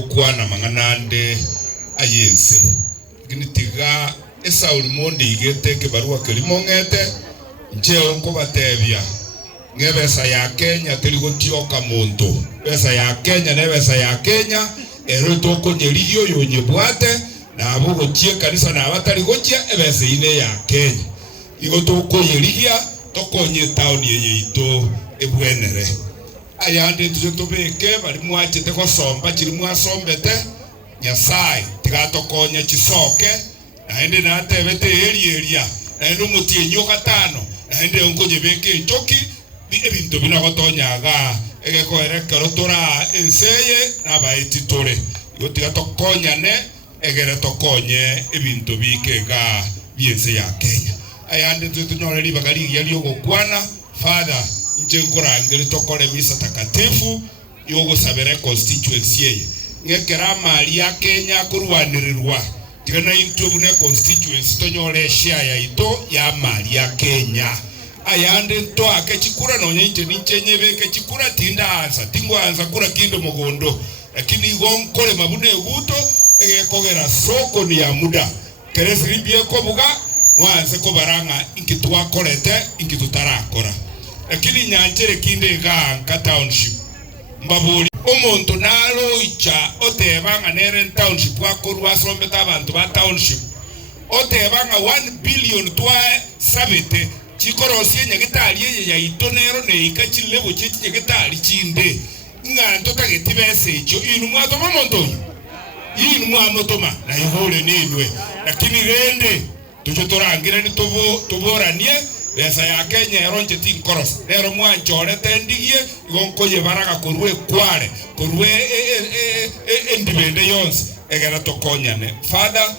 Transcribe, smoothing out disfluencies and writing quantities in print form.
gukwana manganande ayense lakini tiga esa ulimonde igete kibarua kilimongete njeo nko batebya ngebesa ya Kenya teligotioka muntu besa ya Kenya ne besa ya Kenya ero toko nyeriyo yonyebwate na abugo chie kanisa na abatari gochia ebese ine ya Kenya igo toko yerigia tokonye town yeye ito ebwenere ayande tujotobeke bali mwachete ko somba chiri mwasombete Nyasaye tigatokonya chisoke naende natebete eria naende mutie nyoka tano naende onkonye beke choki ebintu binagotonyaga egekoerekero tora enseye nabaititore yotigatokonyane egere tokonye ebintu bikega biense ya Kenya ayande tutunyoreri bagari yali ogokwana father nje nkorangere tokore misa takatifu yogo sabere constituency ye ngekera mali ya Kenya kurwanirirwa tigana into bune constituency tonyore share ya ito ya mali ya Kenya ayande to akechikura no nyenje ninchenyebe kechikura tinda ansa tingwanza kura kindo mogondo lakini gonkole mabune guto egekogera soko ni ya muda keresiribie ko buga mwanze ko baranga inkitwa korete inkitutarakora lakini nyanjere kinde ga township mbaburi omuntu nalo icha otebanga nere township wakorwa sombeta abantu ba township otebanga 1 billion twa sabete chikorosie nyagitari ye ya itonero ne ikachilebo chichi nyagitari chinde nganto tagetibese icho inu mwato momonto inu mwamotoma na ihole ninwe lakini rende tujotorangira ni tuboranie besa ya Kenya eronje tinkoros nero mwanchore tendigie igonkoye baraga kurwe kware kurwe endibende yonse egera tokonyane father